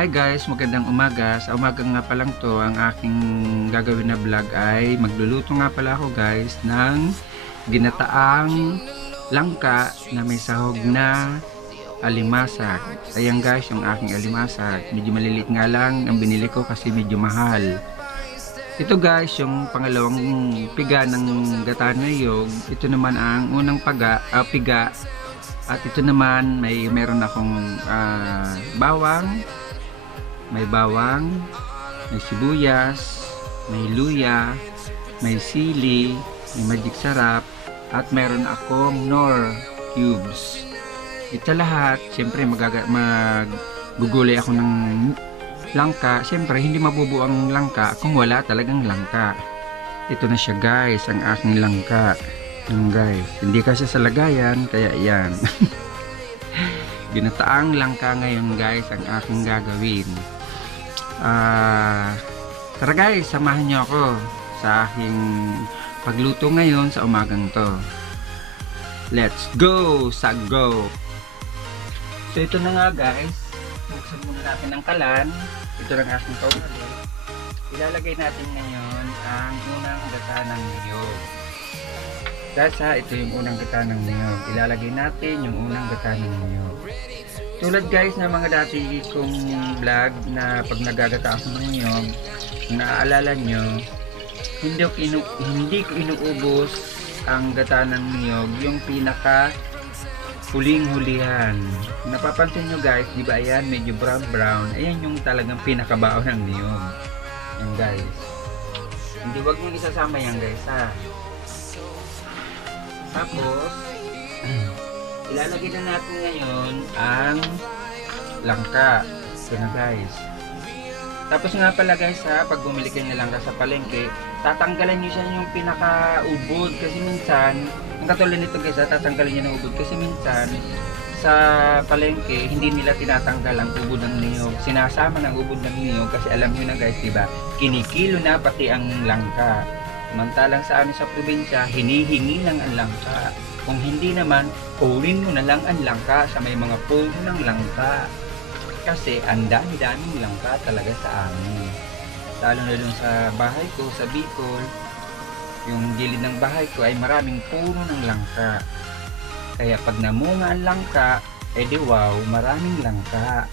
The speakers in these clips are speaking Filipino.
Hi guys, magandang umaga. Sa umaga nga pa lang to, ang aking gagawin na vlog ay magluluto nga pala ako guys ng ginataang langka na may sahog na alimasag. Ayan guys, yung aking alimasag. Medyo maliliit nga lang ang binili ko kasi medyo mahal. Ito guys, yung pangalawang piga ng gata na niyog. Ito naman ang unang piga. At ito naman, meron akong bawang. May bawang, may sibuyas, may luya, may sili, may magic sarap, at meron akong Knorr cubes. Ito lahat, siyempre maggugulay ako ng langka. Siyempre, hindi mabubuo ang langka kung wala talagang langka. Ito na siya guys, ang aking langka. Yan guys, hindi kasi sa lagayan, kaya yan. Ginataang langka ngayon guys, ang aking gagawin. Tara guys, samahan niyo ako sa aking pagluto ngayon sa umagang to. Let's go sa go. So ito na nga guys, buksan muna natin ang kalan. Ito lang aking kawali. Ilalagay natin ngayon ang unang gata ng niyog. Guys ha, ito yung unang gata ng niyog. Ilalagay natin yung unang gata ng niyog. Tulad guys na mga dati kong vlog na pag nagagata ako ng niyog, kung naaalala nyo, hindi ko inuubos ang gata ng niyog, yung pinaka huling-hulihan. Napapansin nyo guys, di ba ayan, medyo brown, ayan yung talagang pinakabao ng niyog. Yan guys. Hindi, wag nyo isasama yan guys ha. Tapos, ilalagay na natin ngayon ang langka. Ito na guys. Tapos nga pala guys ha, pag bumili kayo ng langka sa palengke, tatanggalan nyo siya yung pinaka-ubod. Kasi minsan, ang katulad nito guys ha, tatanggalan nyo ng ubod. Kasi minsan, sa palengke, hindi nila tinatanggal ang ubod ng niyog. Sinasama ng ubod ng niyog kasi alam nyo na guys, diba? Kinikilo na pati ang langka. Samantalang sa amin sa probinsya, hinihingi lang ang langka. Kung hindi naman, kunin mo na lang ang langka sa may mga puno ng langka. Kasi ang dami-daming langka talaga sa amin. Lalo na dun sa bahay ko, sa Bicol, yung gilid ng bahay ko ay maraming puno ng langka. Kaya pag namunga ang langka, edi wow, maraming langka.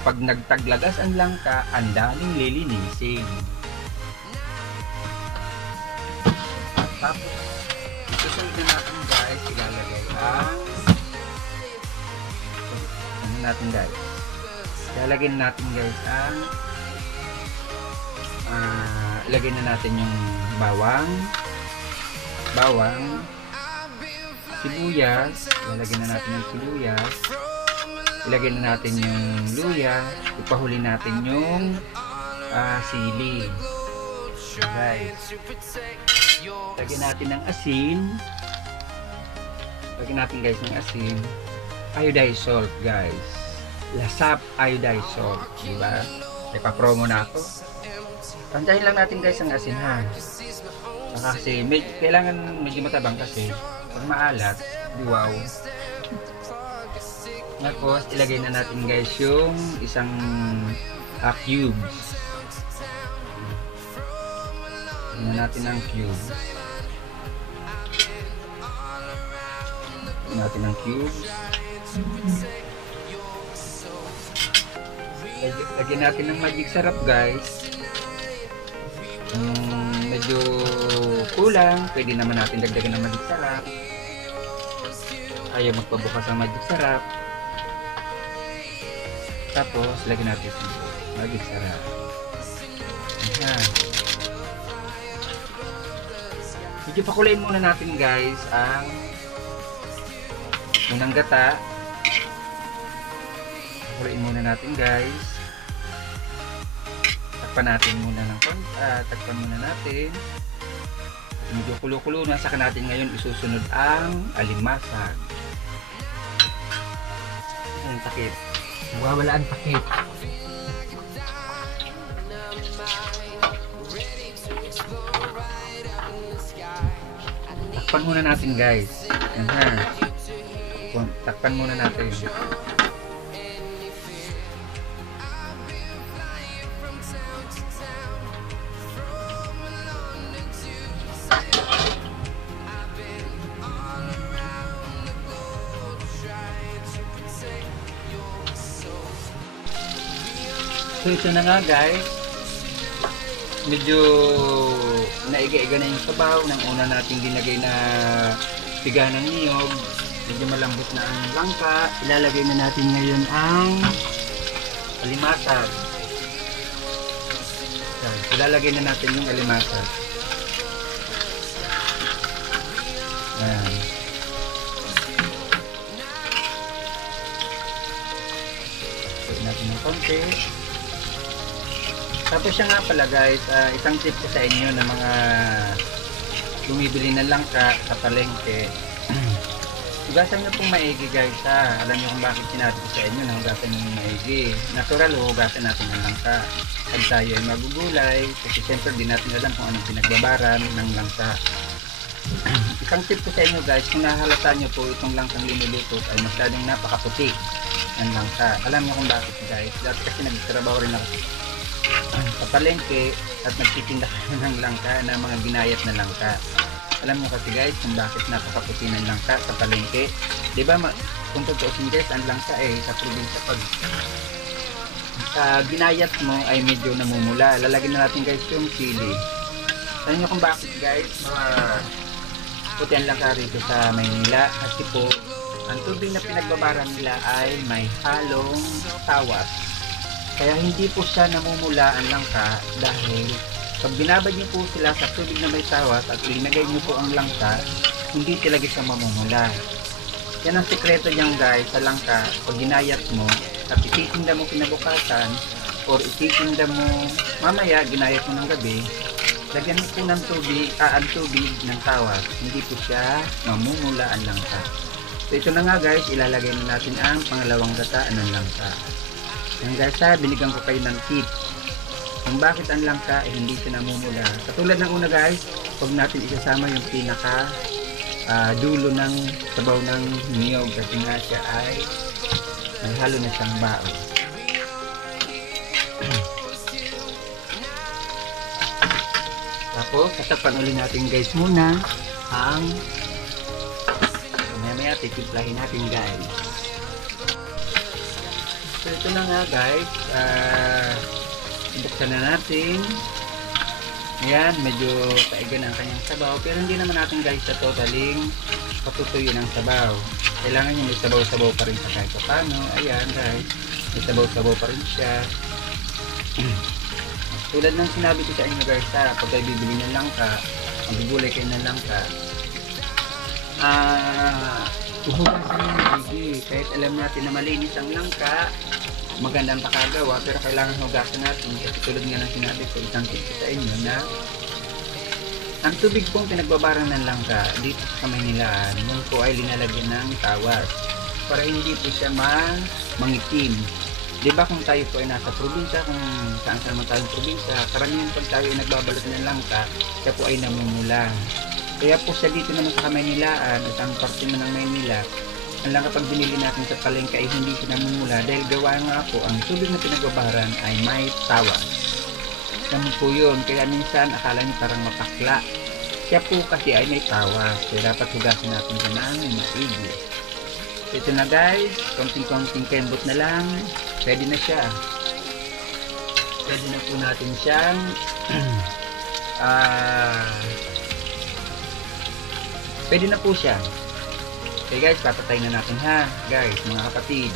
Pag nagtaglagas ang langka, ang daming lilinisin. Tapos, susunod na natin guys, ilalagay ang ilalagay natin guys ang ilagay na natin yung bawang, sibuyas, ilalagay na natin yung sibuyas, ilagay na natin yung luya, ipahuli natin yung sili guys. Lagyan natin ng asin. Lagyan natin guys ng asin. Iodized salt guys. Lasap iodized salt. Diba? Ipapromo na ako. Tantayin lang natin guys ang asin ha. Kasi kailangan medyo matabang kasi pag maalat, di wow. Tapos ilagay na natin guys yung isang cubes. Tingnan natin ang cubes. Lagyan natin ng magic sarap guys. Medyo kulang, pwede naman natin dagdagan ng magic sarap. Ayaw magpabukas ang magic sarap. Tapos lagyan natin ng magic sarap. Ayan. Medyo pakulayin muna natin guys ang unang gata. Pakulayin muna natin guys. Takpan natin muna ng takpan muna natin. Medyo kulo-kulo na, saka natin ngayon isusunod ang alimasag. Ang takip. Nawawala ang takip. Takpan muna natin guys. Takpan muna natin. So ito na nga guys, medyo naiga-iga na yung sabaw ng una nating dinagay na piga ng niyog. Medyo malambot na ang langka. Ilalagay na natin ngayon ang alimasag. Ilalagay na natin yung alimasag. Yan. Pagkain natin ng konti. Tapos siya nga pala guys, isang tip ko sa inyo na mga bumibili ng langka sa palengke. Hugasan nyo pong maigi guys ha. Alam nyo kung bakit sinabi ko sa inyo na hugasan nyo maigi. Natural hugasan natin ang langka. Pag tayo ay magugulay, kasi siyempre di natin alam kung anong pinagbabaran ng langka. Isang tip ko sa inyo guys, kung nahalata nyo po itong langkang linuluto ay masyadong napakaputi ng langka. Alam nyo kung bakit guys. Dati kasi nagtrabaho rin ako sa palengke at nagtitinda ng langka na mga ginayat na langka. Alam nyo kasi guys kung bakit napakaputi ng langka sa palengke. Diba kung tutuusin guys, ang langka sa probinsya pag ginayat mo ay medyo namumula. Lalagyan na natin guys yung chili. Alam nyo kung bakit guys puti ang langka rito sa Maynila, kasi po ang tubig na pinagbabaran nila ay may halong tawas. Kaya hindi po siya namumula ang langka dahil pag binabad niyo po sila sa tubig na may tawas at linagay niyo po ang langka, hindi talaga siya mamumula. Yan ang sekreto niyan guys sa langka. Pag ginayat mo at ititinda mo kinabukasan or ititinda mo mamaya, ginayat mo ng gabi, lagyan mo po ng tubig, ang tubig ng tawas, hindi po siya mamumula ang langka. So ito na nga guys, ilalagay na natin ang pangalawang gata ng langka. Yan guys binigyan ko kayo ng tip kung bakit ang langka hindi siya namumula. Katulad ng una guys, huwag natin isasama yung pinaka dulo ng sabaw ng niyog kasi nga siya ay may halo na siyang baon. Tapos tatapan ulit natin guys muna ang maya titimplahin natin guys. So ito na nga guys, buksan na natin. Ayan, medyo paiga na ang kanyang sabaw, pero hindi naman natin guys sa totaling patutuyo ng sabaw. Kailangan nyo may sabaw-sabaw pa rin sa kahit paano. Ayan guys, may sabaw-sabaw pa rin siya. Tulad ng sinabi ko sa inyo guys, pag kayo bibili ng langka, magbibulay kayo ng langka, uhugasan nyo ng maigi. Kahit alam natin na malinis ang langka, magandang pakagawa, pero kailangan hugasan natin kasi tulad nga ng sinabi ko, isang tip sa inyo na ang tubig pong pinagbabaran ng langka dito sa Maynilaan, yun po ay linalagyan ng tawas para hindi po siya mangitim. Diba kung tayo po ay nasa probinsya, kung saan man tayong probinsya, karamihan pag tayo ay nagbabalot ng langka, siya po ay namumula. Kaya po siya dito naman sa Maynilaan, isang parte mo ng Maynila, ang langka pag binili natin sa palengke ay hindi siya namumula dahil gawa nga po ang tubig na pinagbabaran ay may tawas. Ganun po yun, kaya minsan akala niyo parang mapakla. Siya po kasi ay may tawas, kaya dapat hugasin natin siya ng maigi. Ito na guys, konting-konting kembot na lang, pwede na siya. Pwede na po natin siyang pwede na po siya. Okay guys, papatayin na natin ha guys, mga kapatid.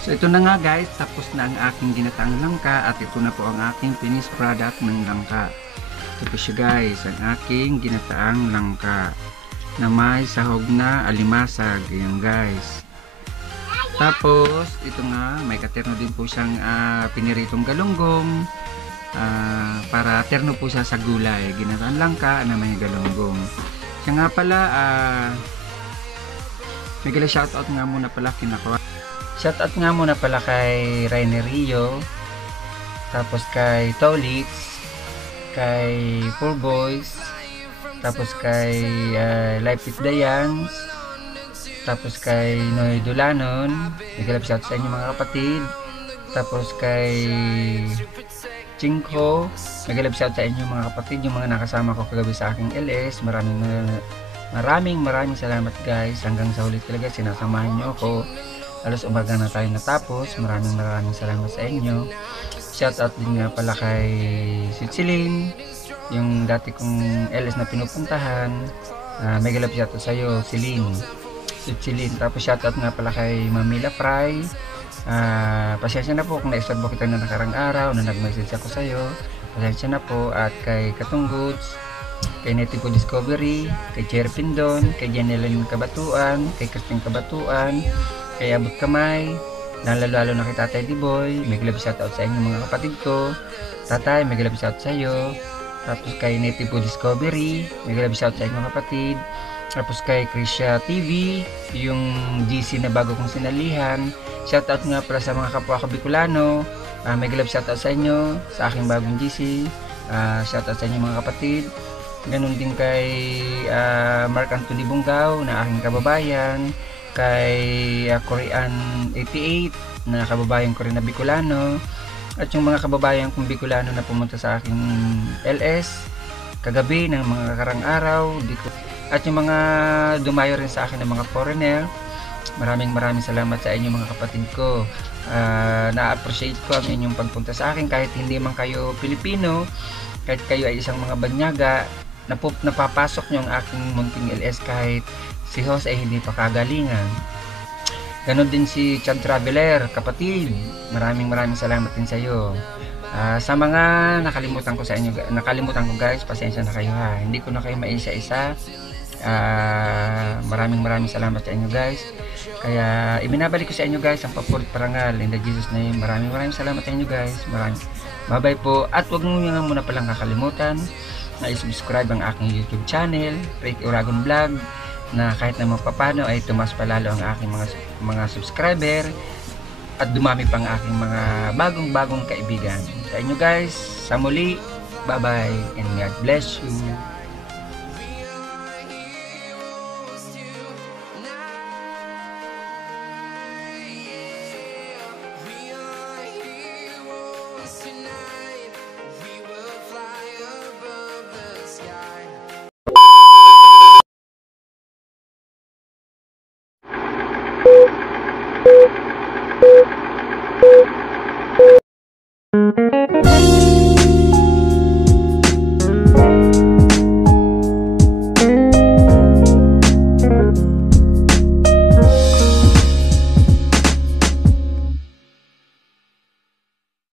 So ito na nga guys, tapos na ang aking ginataang langka at ito na po ang aking finished product ng langka. Ito po siya guys, ang aking ginataang langka na may sahog na alimasag. Ayan guys. Tapos ito nga, may katerno din po siyang piniritong galunggong para terno po siya sa gulay. Ginataang langka na may galunggong. Siya nga pala, may gala shoutout nga muna pala kinakawa. Shoutout nga muna pala kay Rainer Rio, tapos kay Tolitz, kay Poor Boys, tapos kay Life with Dayans, tapos kay Noy Dulanon, may gala shoutout sa inyo mga kapatid, tapos kay Chingko, nag-love shout sa inyo mga kapatid, yung mga nakasama ko kagabi sa aking LS. Maraming salamat guys, hanggang sa ulit talaga sinasamahan nyo ako Alas umaga na tayo natapos. Maraming salamat sa inyo. Shoutout din nga pala kay Sitsilin, yung dati kong LS na pinupuntahan. Mega love shoutout sa iyo, Sitsilin. Tapos shoutout nga pala kay Mamila Fry. Pasensya na po kung na-istorbo kita na nakarang araw na nag-message ako sa iyo. Pasensya na po. At kay Katunggoods, kay Native Discovery, kay Cherry Pindon, kay Janeline Kabatuan, kay Christine Kabatuan, kay Abot Kamay, lalo na kay Tatay Diboy. May glove shoutout sa inyo mga kapatid ko. Tatay, may glove shoutout sa iyo. Tapos kay Native Discovery, may glove shoutout sa inyo mga kapatid. Tapos kay Krisha TV, yung GC na bago kong sinalihan. Shoutout nga pala sa mga kapwa ko Bicolano. May glove shoutout sa inyo, sa aking bagong GC. Shoutout sa inyo mga kapatid. Ganun din kay Mark Anthony Bungaw na aking kababayan. Kay Korean 88 na kababayan ko rin na Bicolano, at yung mga kababayan kong Bicolano na pumunta sa aking LS kagabi ng mga karang araw dito, at yung mga dumayo rin sa akin ng mga foreigner. Maraming salamat sa inyo mga kapatid ko. Na-appreciate ko ang inyong pagpunta sa akin kahit hindi man kayo Pilipino, kahit kayo ay isang mga banyaga. Napapasok nyo ang aking munting LS kahit si host ay hindi pa kagalingan. Ganon din si Chad Traveler, kapatid. Maraming salamat din sa iyo. Sa mga nakalimutan ko guys, pasensya na kayo ha. Hindi ko na kayo maisa-isa. Maraming salamat sa inyo guys. Kaya ibinabalik ko sa inyo guys ang papurit parangal in the Jesus name. Maraming salamat sa inyo guys. Bye-bye po. At huwag mo nga muna palang kakalimutan na i-subscribe ang aking YouTube channel, Ricky Uragon Vlog, na kahit naman papano ay tumas palalo ang aking mga subscriber at dumami pang aking mga bagong kaibigan. Sa inyo guys, sa muli, bye bye and God bless you.